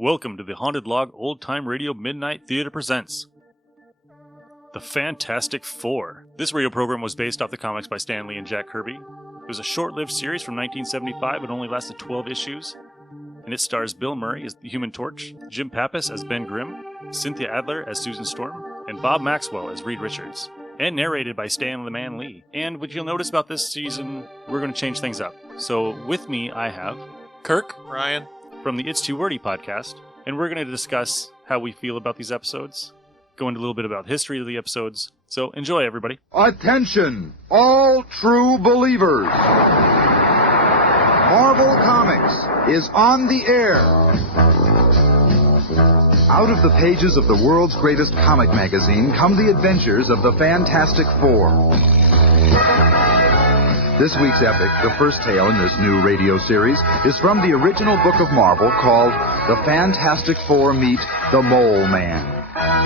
Welcome to the Haunted Log Old Time Radio Midnight Theater presents The Fantastic Four. This radio program was based off the comics by Stan Lee and Jack Kirby. It was a short-lived series from 1975 and only lasted 12 issues. And it stars Bill Murray as the Human Torch, Jim Pappas as Ben Grimm, Cynthia Adler as Susan Storm, and Bob Maxwell as Reed Richards. And narrated by Stan the Man Lee. And what you'll notice about this season, we're going to change things up. So with me, I have Kirk, Ryan, from the It's Too Wordy podcast, and we're going to discuss how we feel about these episodes, go into a little bit about the history of the episodes. So enjoy, everybody. Attention, all true believers. Marvel Comics is on the air. Out of the pages of the world's greatest comic magazine come the adventures of the Fantastic Four. This week's epic, the first tale in this new radio series, is from the original book of Marvel called The Fantastic Four Meet the Mole Man,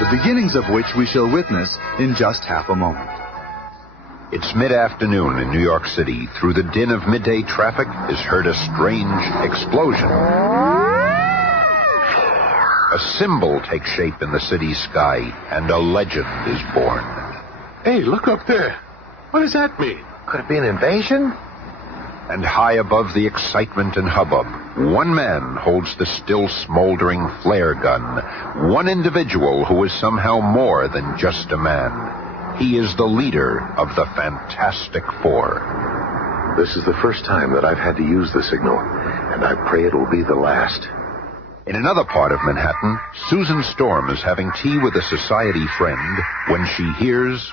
the beginnings of which we shall witness in just half a moment. It's mid-afternoon in New York City. Through the din of midday traffic is heard a strange explosion. A symbol takes shape in the city sky, and a legend is born. Hey, look up there. What does that mean? Could it be an invasion? And high above the excitement and hubbub, one man holds the still smoldering flare gun. One individual who is somehow more than just a man. He is the leader of the Fantastic Four. This is the first time that I've had to use the signal, and I pray it will be the last. In another part of Manhattan, Susan Storm is having tea with a society friend when she hears...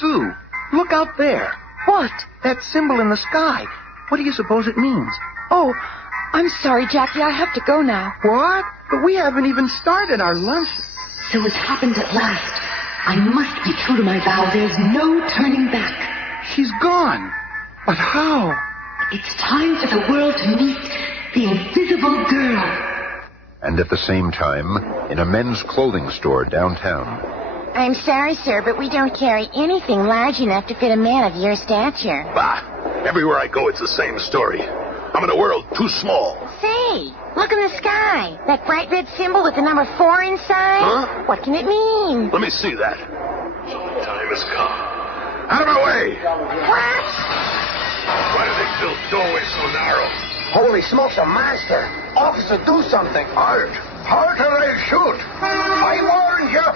Sue, look out there. What? That symbol in the sky. What do you suppose it means? Oh, I'm sorry, Jackie. I have to go now. What? But we haven't even started our lunch. So it's happened at last. I must be true to my vow. There's no turning back. She's gone. But how? It's time for the world to meet the invisible girl. And at the same time, in a men's clothing store downtown... I'm sorry, sir, but we don't carry anything large enough to fit a man of your stature. Bah! Everywhere I go, it's the same story. I'm in a world too small. Say, look in the sky. That bright red symbol with the number 4 inside. Huh? What can it mean? Let me see that. So the time has come. Out of my way! What? Why do they build doorways so narrow? Holy smokes, a monster. Officer, do something. Halt! Halt or I'll shoot! I warned you.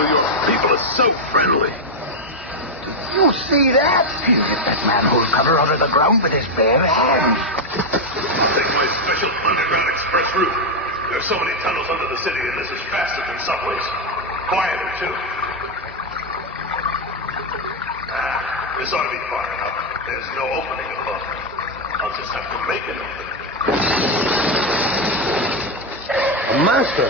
Your people are so friendly. You see that? He'll get that manhole cover out of the ground with his bare hands. Take my special underground express route. There's so many tunnels under the city, and this is faster than subways. Quieter, too. This ought to be far enough. There's no opening above. I'll just have to make an opening. A monster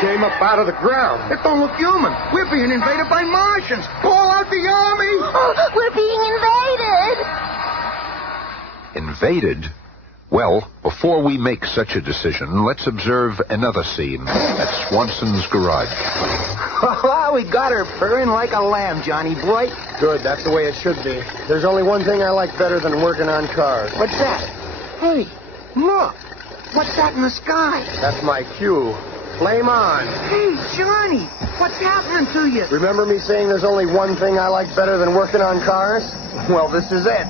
came up out of the ground. It don't look human. We're being invaded by Martians. Call out the army. Oh, we're being invaded. Invaded? Well, before we make such a decision, let's observe another scene at Swanson's garage. We got her purring like a lamb, Johnny boy. Good, that's the way it should be. There's only one thing I like better than working on cars. What's that? Hey, look. What's that in the sky? That's my cue. Flame on. Hey, Johnny, what's happening to you? Remember me saying there's only one thing I like better than working on cars? Well, this is it.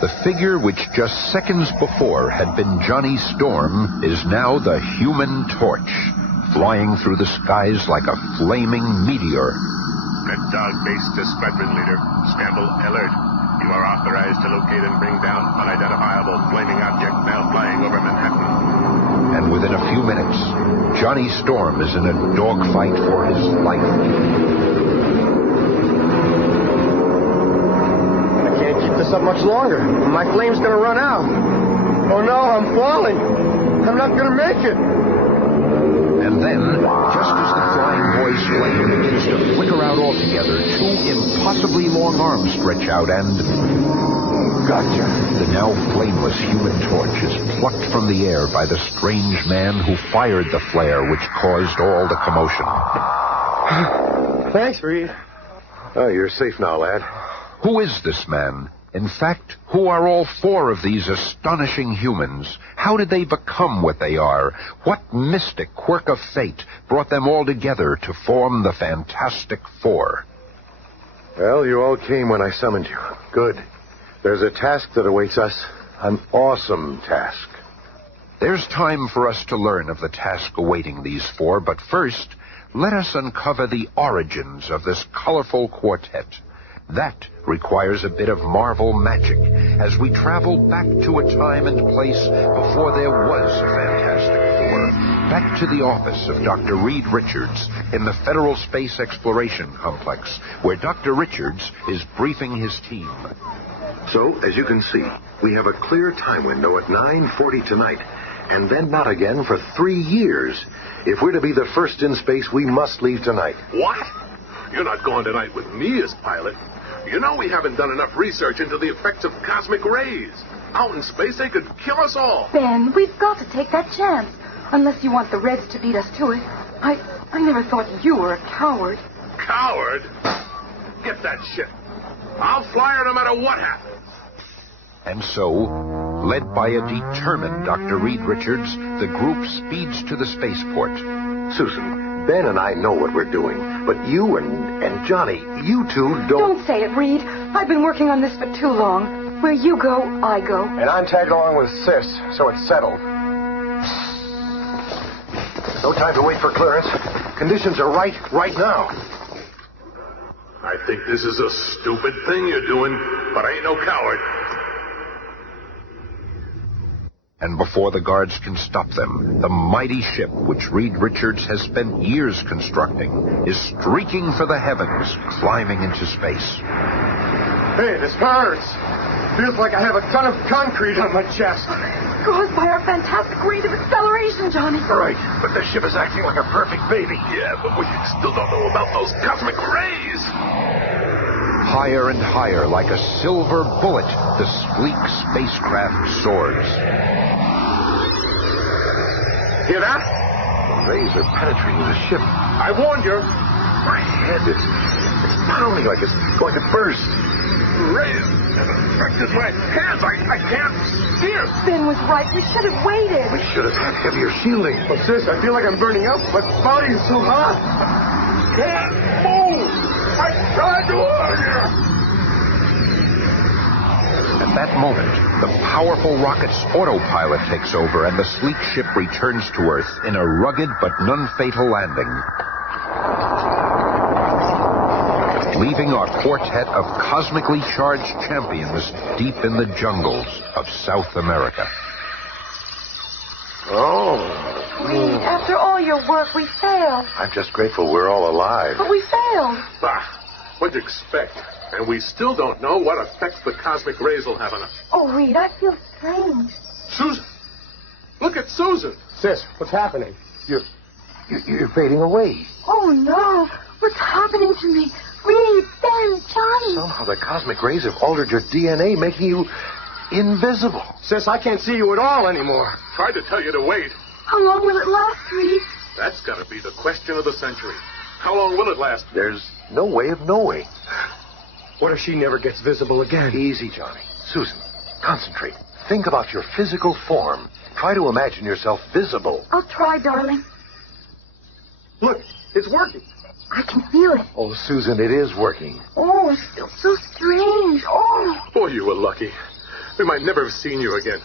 The figure which just seconds before had been Johnny Storm is now the Human Torch, flying through the skies like a flaming meteor. Red Dog Base to Squadron Leader. Scramble alert. You are authorized to locate and bring down unidentifiable flaming object now flying over Manhattan. And within a few minutes, Johnny Storm is in a dogfight for his life. I can't keep this up much longer. My flame's gonna run out. Oh no, I'm falling. I'm not gonna make it. And then, just as the flying boy's flame begins to flicker out altogether, two impossibly long arms stretch out and... Gotcha. The now flameless Human Torch is plucked from the air by the strange man who fired the flare which caused all the commotion. Thanks, Reed. Oh, you're safe now, lad. Who is this man? In fact, who are all four of these astonishing humans? How did they become what they are? What mystic quirk of fate brought them all together to form the Fantastic Four? Well, you all came when I summoned you. Good. There's a task that awaits us. An awesome task. There's time for us to learn of the task awaiting these four, but first, let us uncover the origins of this colorful quartet. That requires a bit of Marvel magic as we travel back to a time and place before there was a Fantastic Four. Back to the office of Dr. Reed Richards in the Federal Space Exploration Complex, where Dr. Richards is briefing his team. So, as you can see, we have a clear time window at 9:40 tonight, and then not again for 3 years. If we're to be the first in space, we must leave tonight. What? You're not going tonight with me as pilot. You know we haven't done enough research into the effects of cosmic rays. Out in space, they could kill us all. Ben, we've got to take that chance. Unless you want the Reds to beat us to it. I never thought you were a coward. Coward? Get that ship. I'll fly her no matter what happens. And so, led by a determined Dr. Reed Richards, the group speeds to the spaceport. Susan, Ben and I know what we're doing, but you and Johnny, you two don't... Don't say it, Reed. I've been working on this for too long. Where you go, I go. And I'm tagged along with Sis, so it's settled. No time to wait for clearance. Conditions are right now. I think this is a stupid thing you're doing, but I ain't no coward. And before the guards can stop them, the mighty ship, which Reed Richards has spent years constructing, is streaking for the heavens, climbing into space. Hey, this hurts. Feels like I have a ton of concrete on my chest. Caused by our fantastic rate of acceleration, Johnny. Right, but the ship is acting like a perfect baby. Yeah, but we still don't know about those cosmic rays. Higher and higher, like a silver bullet, the sleek spacecraft soars. Hear that? The rays are penetrating the ship. I warned you. My head is pounding like it's going to burst. Rays have affected my hands. I can't steer. Ben was right. We should have waited. We should have had heavier shielding. Well, Sis, I feel like I'm burning up. My body is so hot. Can't move. I tried to warn you. At that moment, the powerful rocket's autopilot takes over and the sleek ship returns to Earth in a rugged but non-fatal landing, leaving our quartet of cosmically charged champions deep in the jungles of South America. Reed, after all your work, we failed. I'm just grateful we're all alive. But we failed. Bah, what'd you expect? And we still don't know what effects the cosmic rays will have on us. Oh, Reed, I feel strange. Susan! Look at Susan! Sis, what's happening? You're fading away. Oh, no. What's happening to me? Reed, Ben, Johnny. Somehow the cosmic rays have altered your DNA, making you invisible. Sis, I can't see you at all anymore. Tried to tell you to wait. How long will it last, Reed? That's got to be the question of the century. How long will it last? There's no way of knowing. What if she never gets visible again? Easy, Johnny. Susan, concentrate. Think about your physical form. Try to imagine yourself visible. I'll try, darling. Look, it's working. I can feel it. Oh, Susan, it is working. Oh, it feels so strange. Oh. Boy, you were lucky. We might never have seen you again.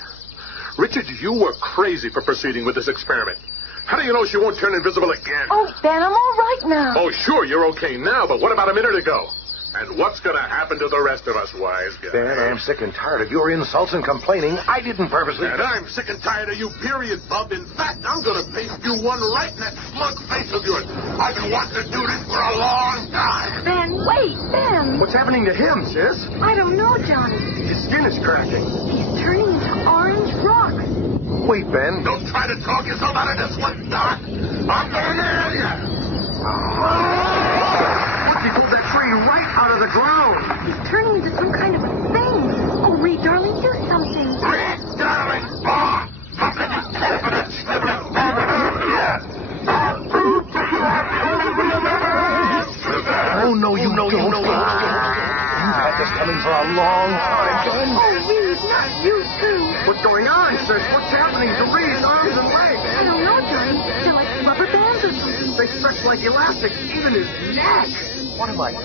Richard, you were crazy for proceeding with this experiment. How do you know she won't turn invisible again? Oh, Ben, I'm all right now. Oh, sure, you're okay now, but what about a minute ago? And what's going to happen to the rest of us, wise guy? Ben, I'm sick and tired of your insults and complaining. I didn't purposely... And I'm sick and tired of you, period, Bub. In fact, I'm going to paste you one right in that smug face of yours. I've been wanting to do this for a long time. Ben, wait, Ben. What's happening to him, Sis? I don't know, Johnny. His skin is cracking. He's turning into orange rock. Wait, Ben. Don't try to talk yourself out of this one, Doc. I'm going to nail you. He pulled that tree right out of the ground. He's turning into some kind of a thing. Oh, Reed, darling, do something. Reed, darling. Oh, no, you don't. You've had this coming for a long time, son. Oh, Reed, not you, too. What's going on, sis? What's happening to Reed's arms and legs? I don't know, Johnny. They're like rubber bands or something. They stretch like elastics, even his neck. What am I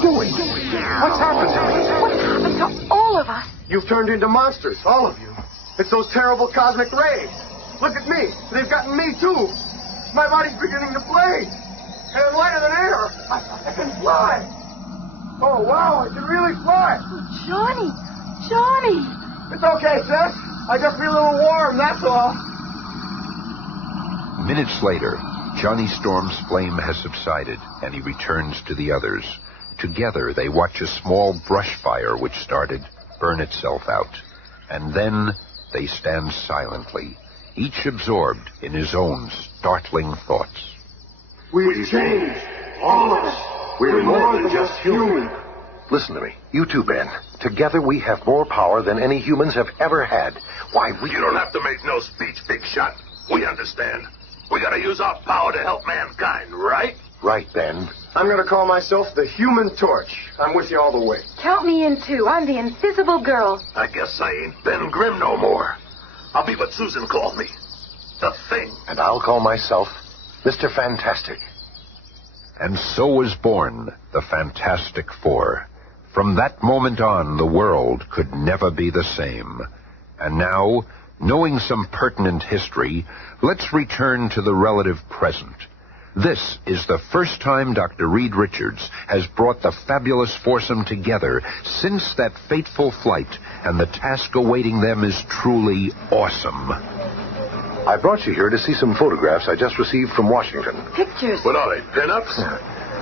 doing? What's happened to me? What happened to all of us? You've turned into monsters, all of you. It's those terrible cosmic rays. Look at me. They've gotten me, too. My body's beginning to blaze. And I'm lighter than air. I can fly. Oh, wow, I can really fly. Oh, Johnny. Johnny. It's okay, sis. I just feel a little warm, that's all. Minutes later, Johnny Storm's flame has subsided, and he returns to the others. Together, they watch a small brush fire which started burn itself out. And then they stand silently, each absorbed in his own startling thoughts. We've changed. All of us. We're more than just human. Listen to me. You too, Ben. Together we have more power than any humans have ever had. Why, You don't have to make no speech, big shot. We understand. We gotta use our power to help mankind, right? Right, Ben. I'm going to call myself the Human Torch. I'm with you all the way. Count me in, too. I'm the invisible girl. I guess I ain't Ben Grimm no more. I'll be what Susan called me. The Thing. And I'll call myself Mr. Fantastic. And so was born the Fantastic Four. From that moment on, the world could never be the same. And now, knowing some pertinent history, let's return to the relative present. This is the first time Dr. Reed Richards has brought the fabulous foursome together since that fateful flight, and the task awaiting them is truly awesome. I brought you here to see some photographs I just received from Washington. Pictures. What are they, pin-ups?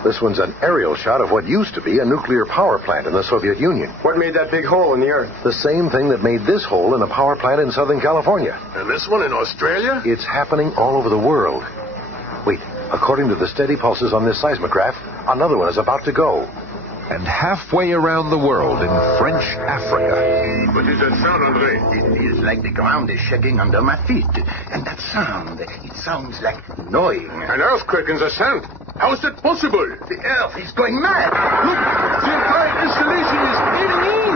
This one's an aerial shot of what used to be a nuclear power plant in the Soviet Union. What made that big hole in the earth? The same thing that made this hole in a power plant in Southern California. And this one in Australia? It's happening all over the world. Wait, according to the steady pulses on this seismograph, another one is about to go. And halfway around the world in French Africa. What is that sound, Andre? It is like the ground is shaking under my feet. And that sound, it sounds like gnawing. An earthquake in the sand. How is that possible? The earth is going mad. Look, the entire installation is caving in.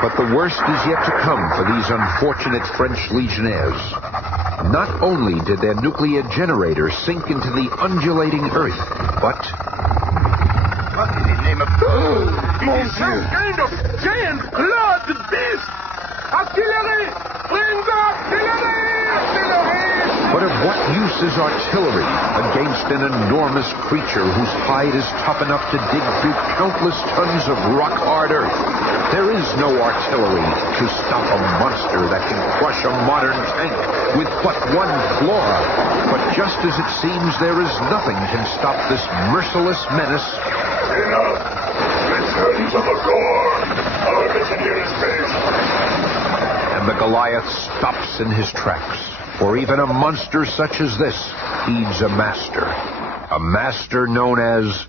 But the worst is yet to come for these unfortunate French legionnaires. Not only did their nuclear generator sink into the undulating earth, but... What in the name of... It is some kind of giant clawed beast. Artillery! Bring the artillery! Artillery! But of what use is artillery against an enormous creature whose hide is tough enough to dig through countless tons of rock-hard earth? There is no artillery to stop a monster that can crush a modern tank with but one flaw. But just as it seems there is nothing can stop this merciless menace... Enough! Return to the roar! Our mission here is finished! And the Goliath stops in his tracks. For even a monster such as this heeds a master. A master known as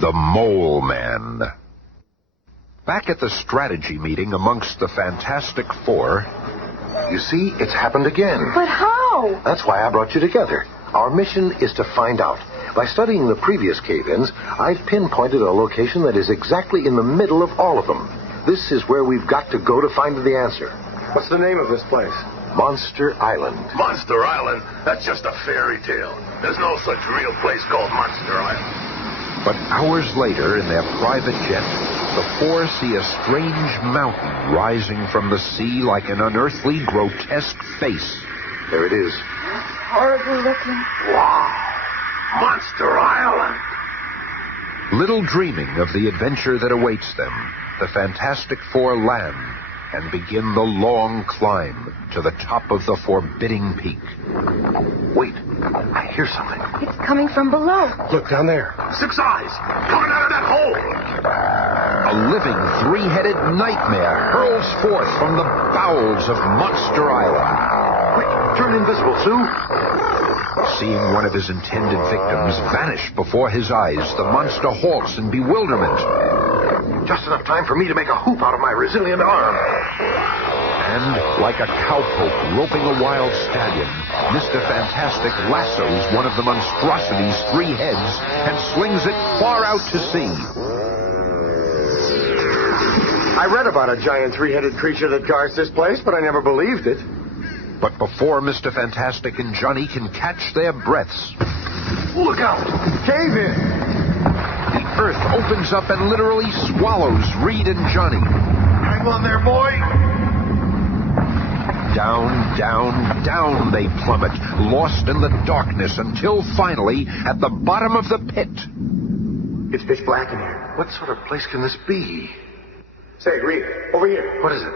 the Mole Man. Back at the strategy meeting amongst the Fantastic Four... You see, it's happened again. But how? That's why I brought you together. Our mission is to find out. By studying the previous cave-ins, I've pinpointed a location that is exactly in the middle of all of them. This is where we've got to go to find the answer. What's the name of this place? Monster Island. Monster Island? That's just a fairy tale. There's no such real place called Monster Island. But hours later, in their private jet, the four see a strange mountain rising from the sea like an unearthly, grotesque face. There it is. Horrible looking. Wow! Monster Island! Little dreaming of the adventure that awaits them, the Fantastic Four land and begin the long climb to the top of the forbidding peak. Wait, I hear something. It's coming from below. Look down there. 6 eyes! Coming out of that hole! A living, three-headed nightmare hurls forth from the bowels of Monster Island. Quick, turn invisible, Sue. Seeing one of his intended victims vanish before his eyes, the monster halts in bewilderment. Just enough time for me to make a hoop out of my resilient arm. And, like a cowpoke roping a wild stallion, Mr. Fantastic lassos one of the monstrosity's 3 heads and slings it far out to sea. I read about a giant 3-headed creature that guards this place, but I never believed it. But before Mr. Fantastic and Johnny can catch their breaths, Look out! Cave in! the earth opens up and literally swallows Reed and Johnny. Hang on there, boy. Down, down, down they plummet, lost in the darkness until finally, at the bottom of the pit. It's pitch black in here. What sort of place can this be? Say, Reed, over here. What is it?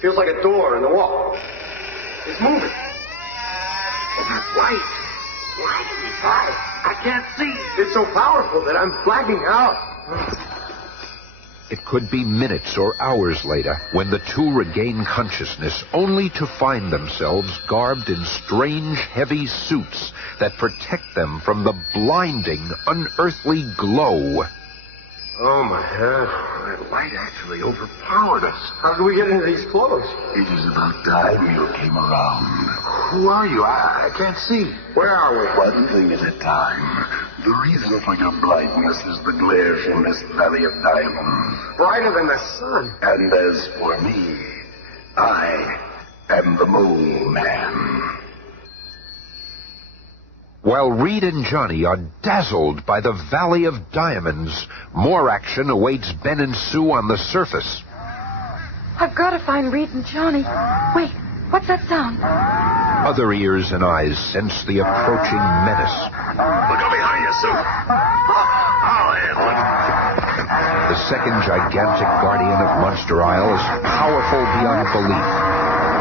Feels like a door in the wall. It's moving. That light. Light in his eye. I can't see. It's so powerful that I'm blacking out. It could be minutes or hours later when the two regain consciousness, only to find themselves garbed in strange, heavy suits that protect them from the blinding, unearthly glow. Oh, my head. That light actually overpowered us. How did we get into these clothes? It is about time you came around. Who are you? I can't see. Where are we? One thing at a time. The reason for your blindness is the glare from this valley of diamonds. Brighter than the sun. And as for me, I am the Mole Man. While Reed and Johnny are dazzled by the Valley of Diamonds, more action awaits Ben and Sue on the surface. I've got to find Reed and Johnny. Wait, what's that sound? Other ears and eyes sense the approaching menace. Look out behind you, Sue. I'll handle it. The second gigantic guardian of Monster Isle is powerful beyond belief.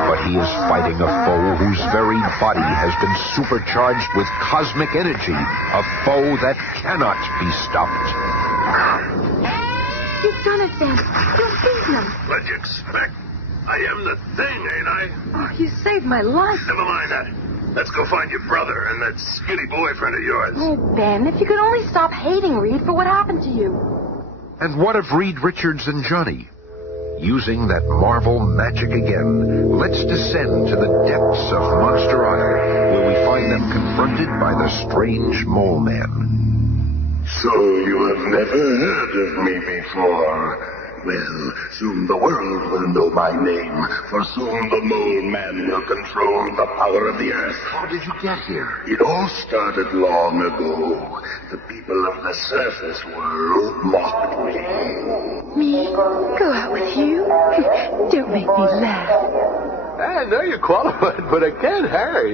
But he is fighting a foe whose very body has been supercharged with cosmic energy. A foe that cannot be stopped. You've done it, Ben. You've beaten him. What'd you expect? I am the thing, ain't I? Oh, you saved my life. Never mind that. Let's go find your brother and that skinny boyfriend of yours. Oh, Ben, if you could only stop hating Reed for what happened to you. And what of Reed Richards and Johnny? Using that Marvel magic again, let's descend to the depths of Monster Isle, where we find them confronted by the strange Mole Man. So you have never heard of me before. Well, soon the world will know my name, for soon the Mole Man will control the power of the earth. How did you get here? It all started long ago. The people of the surface world mocked me. Me? Go out with you? Don't make me laugh. I know you're qualified, but I can't hurry.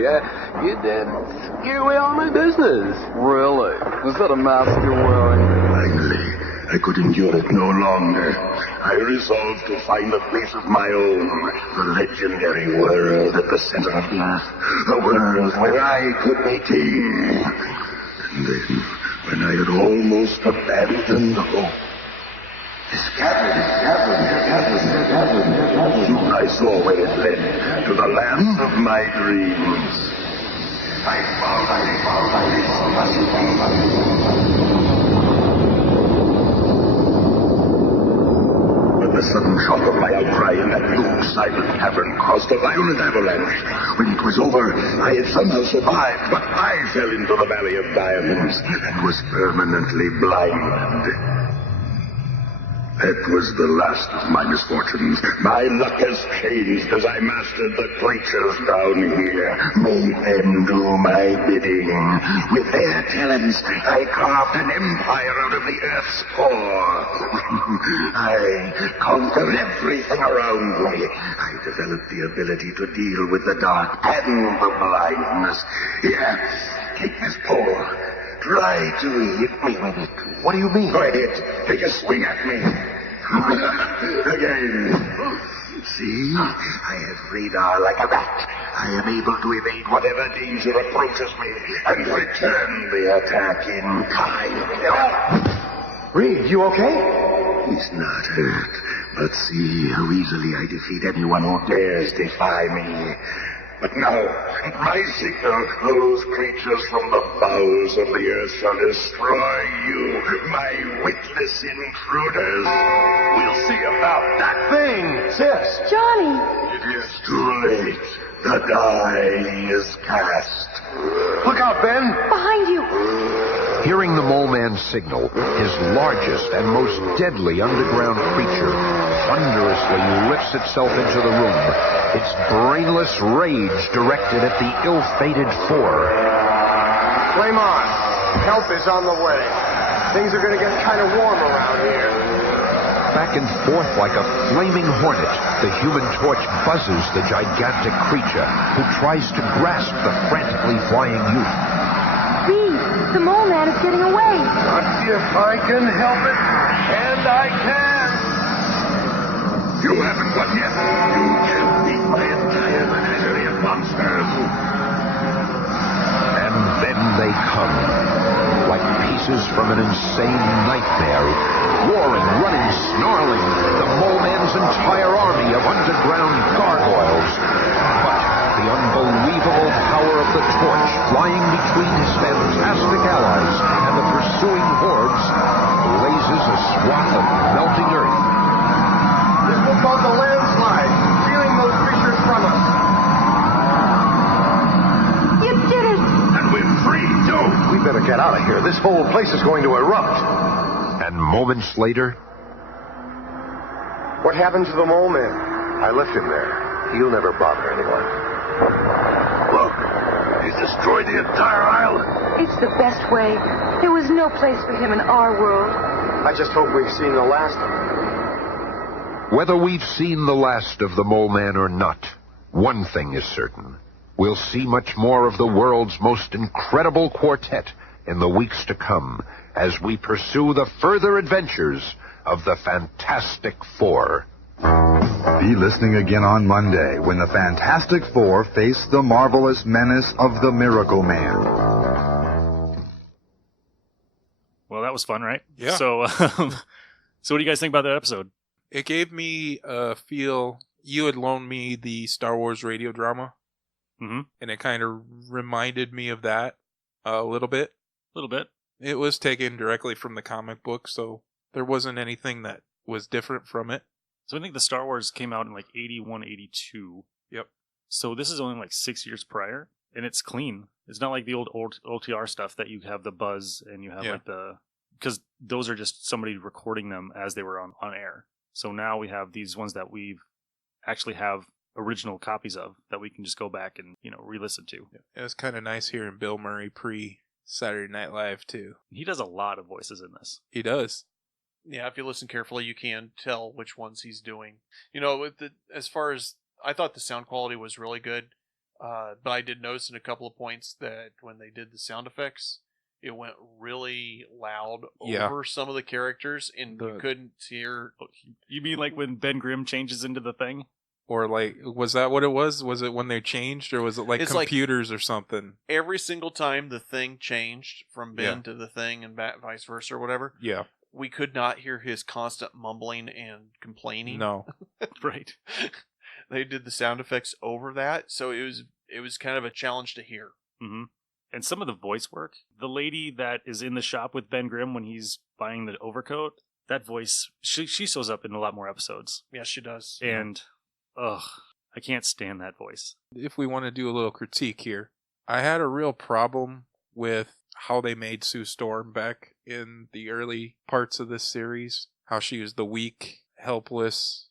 You'd scare away all my business. Really? Is that a mask you're wearing? Finally, I could endure it no longer. I resolved to find a place of my own, the legendary world at the center of the earth, a world where I could be king. And then, when I had almost abandoned hope, soon I saw where it led, to the land of my dreams. The sudden shock of my outcry in that blue, silent cavern caused a violent avalanche. When it was over, I had somehow survived, but I fell into the Valley of Diamonds and was permanently blind. That was the last of my misfortunes. My luck has changed as I mastered the creatures down here. Made them do my bidding. With their talents, I carved an empire out of the earth's core. I conquered everything around me. I developed the ability to deal with the dark and the blindness. Here, take this pole. Try to hit me with it. What do you mean? Go ahead. Take a swing at me. Again. See? I have radar like a bat. I am able to evade whatever danger approaches me and return the attack in kind. Reed, you okay? He's not hurt. But see how easily I defeat anyone who dares defy me. But now, my signal, those creatures from the bowels of the earth shall destroy you, my witless intruders. We'll see about that thing, sis. Johnny! It is too late. The die is cast. Look out, Ben! Behind you! Hearing the Mole Man's signal, his largest and most deadly underground creature thunderously lifts itself into the room, its brainless rage directed at the ill-fated Four. Flame on. Help is on the way. Things are going to get kind of warm around here. Back and forth like a flaming hornet, the Human Torch buzzes the gigantic creature, who tries to grasp the frantically flying youth. See, the mole man is getting away. But if I can help it, and I can. You haven't won yet. You can't beat my entire menagerie of monsters. And then they come, like pieces from an insane nightmare, roaring, running, snarling, the Mole Man's entire army of underground gargoyles. But the unbelievable power of the torch flying between his fantastic allies and the pursuing hordes blazes a swath of melting earth. This will cause a landslide, stealing those creatures from us. You did it! And we're free, too. We better get out of here. This whole place is going to erupt. And moments later, What happened to the mole man? I left him there. He'll never bother anyone. Look, he's destroyed the entire island. It's the best way. There was no place for him in our world. I just hope we've seen the last of him. whether we've seen the last of the Mole Man or not, one thing is certain. We'll see much more of the world's most incredible quartet in the weeks to come as we pursue the further adventures of the Fantastic Four. Be listening again on Monday when the Fantastic Four face the marvelous menace of the Miracle Man. Well, that was fun, right? Yeah. So what do you guys think about that episode? It gave me a feel. You had loaned me the Star Wars radio drama. Mm-hmm. And it kind of reminded me of that a little bit. A little bit. It was taken directly from the comic book, so there wasn't anything that was different from it. So I think the Star Wars came out in like 81, 82. Yep. So this is only like 6 years prior, and it's clean. It's not like the old OTR stuff that you have the buzz and you have like the... Because those are just somebody recording them as they were on air. So now we have these ones that we actually have original copies of that we can just go back and, re-listen to. Yeah. It was kind of nice hearing Bill Murray pre-Saturday Night Live, too. He does a lot of voices in this. He does. Yeah, if you listen carefully, you can tell which ones he's doing. As far as... I thought the sound quality was really good, but I did notice in a couple of points that when they did the sound effects, it went really loud over some of the characters, and you couldn't hear... You mean like when Ben Grimm changes into the thing? Or like, was that what it was? Was it when they changed, or was it like it's computers or something? Every single time the thing changed from Ben to the thing and vice versa or whatever, we could not hear his constant mumbling and complaining. No. Right. They did the sound effects over that, so it was kind of a challenge to hear. Mm-hmm. And some of the voice work, the lady that is in the shop with Ben Grimm when he's buying the overcoat, that voice, she shows up in a lot more episodes. Yes, she does. And, I can't stand that voice. If we want to do a little critique here, I had a real problem with how they made Sue Storm back in the early parts of this series. How she was the weak, helpless,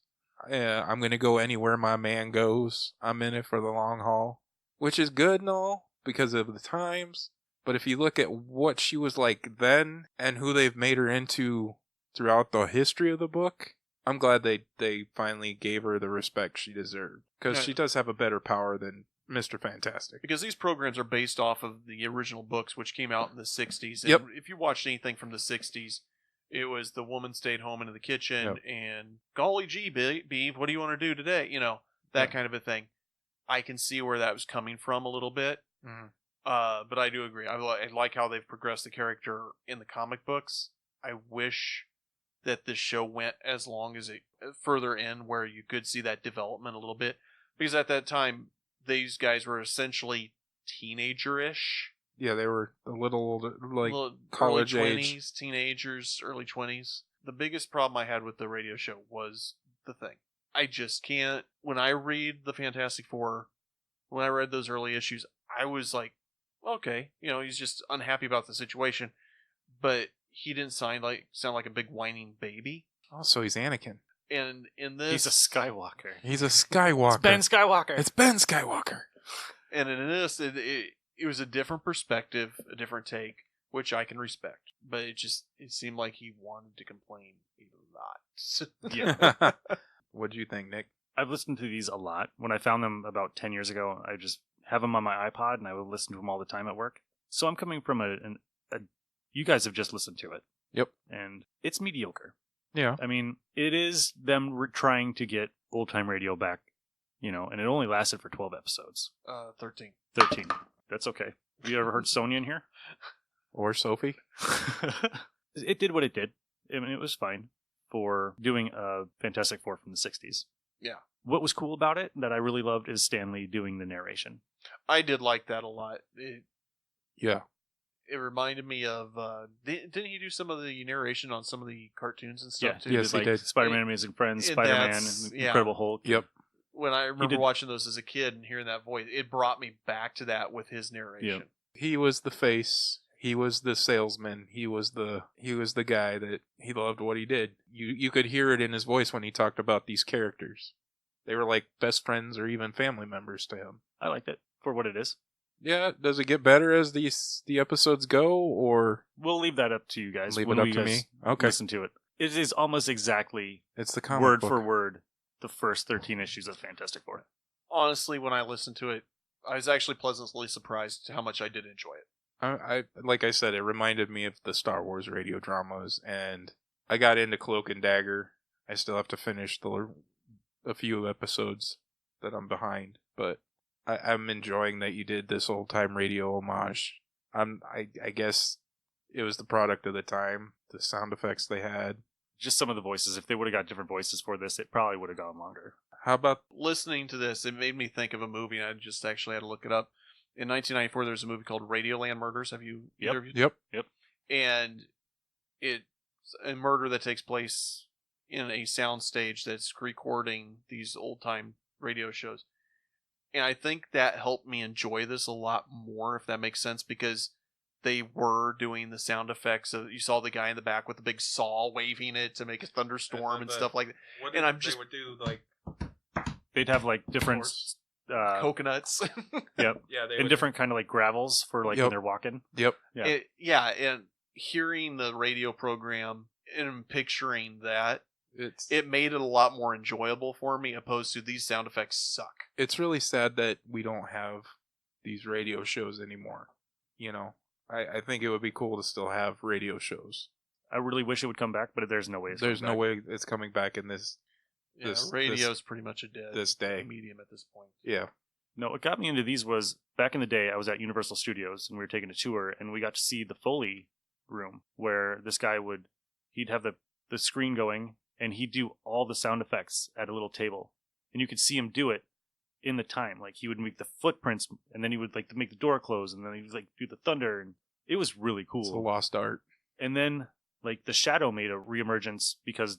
I'm going to go anywhere my man goes. I'm in it for the long haul. Which is good and all, because of the times. But if you look at what she was like then, and who they've made her into throughout the history of the book, I'm glad they finally gave her the respect she deserved. Because she does have a better power than Mr. Fantastic. Because these programs are based off of the original books, which came out in the 60s. And yep. If you watched anything from the 60s, it was the woman stayed home into the kitchen and, golly gee, Beeve, what do you want to do today? That kind of a thing. I can see where that was coming from a little bit. Mm-hmm. But I do agree. I like how they've progressed the character in the comic books. I wish that this show went as long as it further in where you could see that development a little bit. Because at that time, these guys were essentially teenager-ish. Yeah, they were a little older, like Little college early age. 20s, teenagers, early 20s. The biggest problem I had with the radio show was the thing. I just can't. When I read the Fantastic Four, when I read those early issues, I was like, okay, he's just unhappy about the situation. But he didn't sound like a big whining baby. Oh, so he's Anakin. And in this... He's a Skywalker. He's a Skywalker. It's Ben Skywalker. It's Ben Skywalker. And in this, it was a different perspective, a different take, which I can respect. But it seemed like he wanted to complain a lot. Yeah. What do you think, Nick? I've listened to these a lot. When I found them about 10 years ago, I just have them on my iPod, and I would listen to them all the time at work. So I'm coming from you guys have just listened to it. Yep. And it's mediocre. Yeah. I mean, it is them trying to get old-time radio back, and it only lasted for 12 episodes. 13. 13. That's okay. Have you ever heard Sonia in here? Or Sophie? It did what it did. I mean, it was fine for doing a Fantastic Four from the 60s. Yeah. What was cool about it that I really loved is Stan Lee doing the narration. I did like that a lot. Yeah. It reminded me of... didn't he do some of the narration on some of the cartoons and stuff, Yeah, too? Yes, he did. Spider-Man Amazing Friends, Spider-Man, Incredible Hulk. Yep. When I remember watching those as a kid and hearing that voice, it brought me back to that with his narration. Yep. He was the face. He was the salesman. He was the guy that he loved what he did. You could hear it in his voice when he talked about these characters. They were like best friends or even family members to him. I liked it for what it is. Yeah, does it get better as the episodes go, or we'll leave that up to you guys? Leave it up to me. Okay. Listen to it. It is almost exactly it's the comic word book. for word the first 13 issues of Fantastic Four. Honestly, when I listened to it, I was actually pleasantly surprised how much I did enjoy it. I like I said, it reminded me of the Star Wars radio dramas, and I got into Cloak and Dagger. I still have to finish a few episodes that I'm behind, but I'm enjoying that you did this old time radio homage. I guess it was the product of the time, the sound effects they had. Just some of the voices. If they would have got different voices for this, it probably would have gone longer. How about listening to this? It made me think of a movie, and I just actually had to look it up. In 1994, there's a movie called Radioland Murders. Have you? Yep. Yep. And it's a murder that takes place in a soundstage that's recording these old time radio shows. And I think that helped me enjoy this a lot more, if that makes sense, because they were doing the sound effects. You saw the guy in the back with the big saw waving it to make a thunderstorm and stuff like that. And they would do like they'd have like different coconuts. Yep. Yeah, and different kind of like gravels for like when they're walking. Yep. Yeah. And hearing the radio program and picturing that, it made it a lot more enjoyable for me, opposed to these sound effects suck. It's really sad that we don't have these radio shows anymore. I think it would be cool to still have radio shows. I really wish it would come back, but there's no way There's no way it's coming back in this. Yeah, radio's pretty much a dead this day medium at this point. Yeah. No, what got me into these was back in the day, I was at Universal Studios and we were taking a tour, and we got to see the Foley room where this guy he'd have the screen going, and he'd do all the sound effects at a little table, and you could see him do it in the time. Like he would make the footprints, and then he would like make the door close, and then he would like do the thunder, and it was really cool. It's a lost art. And then like the Shadow made a reemergence because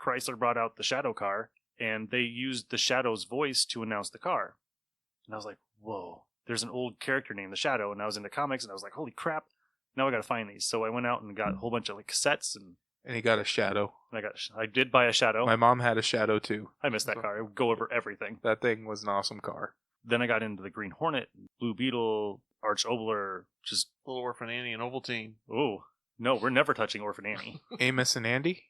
Chrysler brought out the Shadow car, and they used the Shadow's voice to announce the car. And I was like, whoa, there's an old character named the Shadow, and I was into comics, and I was like, holy crap, now I gotta find these. So I went out and got a whole bunch of like cassettes, and he got a Shadow. And I did buy a Shadow. My mom had a Shadow too. I missed that car. It would go over everything. That thing was an awesome car. Then I got into the Green Hornet, Blue Beetle, Arch Obler, just Little Orphan Annie and Ovaltine. Oh no, we're never touching Orphan Annie. Amos and Andy?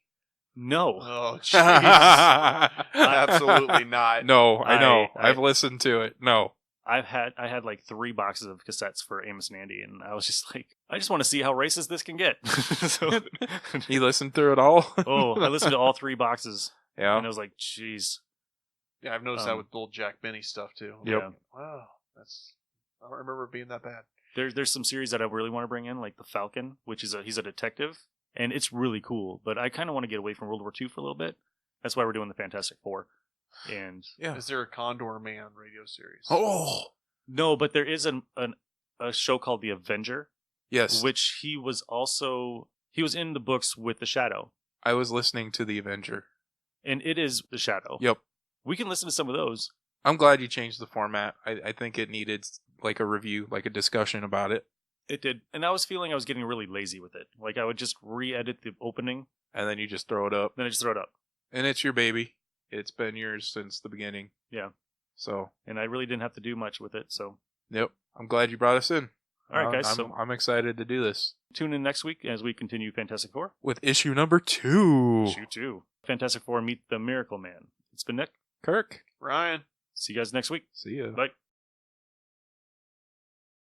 No. Oh, jeez. Absolutely not. No, I know. I've listened to it. No. I had like 3 boxes of cassettes for Amos and Andy, and I was just like, I just want to see how racist this can get. So, you listened through it all? I listened to all 3 boxes. Yeah. And I was like, jeez. Yeah, I've noticed that with old Jack Benny stuff too. Yep. Yeah. Wow. I don't remember it being that bad. There's some series that I really want to bring in, like the Falcon, which is he's a detective, and it's really cool. But I kind of want to get away from World War II for a little bit. That's why we're doing the Fantastic Four. And Is there a Condor Man radio series? Oh no, but there is a show called The Avenger. yes, Which he was in the books with the Shadow. I was listening to The Avenger. And it is the Shadow. Yep. We can listen to some of those. I'm glad you changed the format. I think it needed like a review, like a discussion about it. It did. And I was feeling I was getting really lazy with it. Like I would just re-edit the opening. And then you just throw it up. Then I just throw it up. And it's your baby. It's been yours since the beginning. Yeah. So. And I really didn't have to do much with it, so. Yep. I'm glad you brought us in. All right, guys. I'm excited to do this. Tune in next week as we continue Fantastic Four. With issue number 2. Issue 2. Fantastic Four Meet the Miracle Man. It's been Nick. Kirk. Ryan. See you guys next week. See ya. Bye.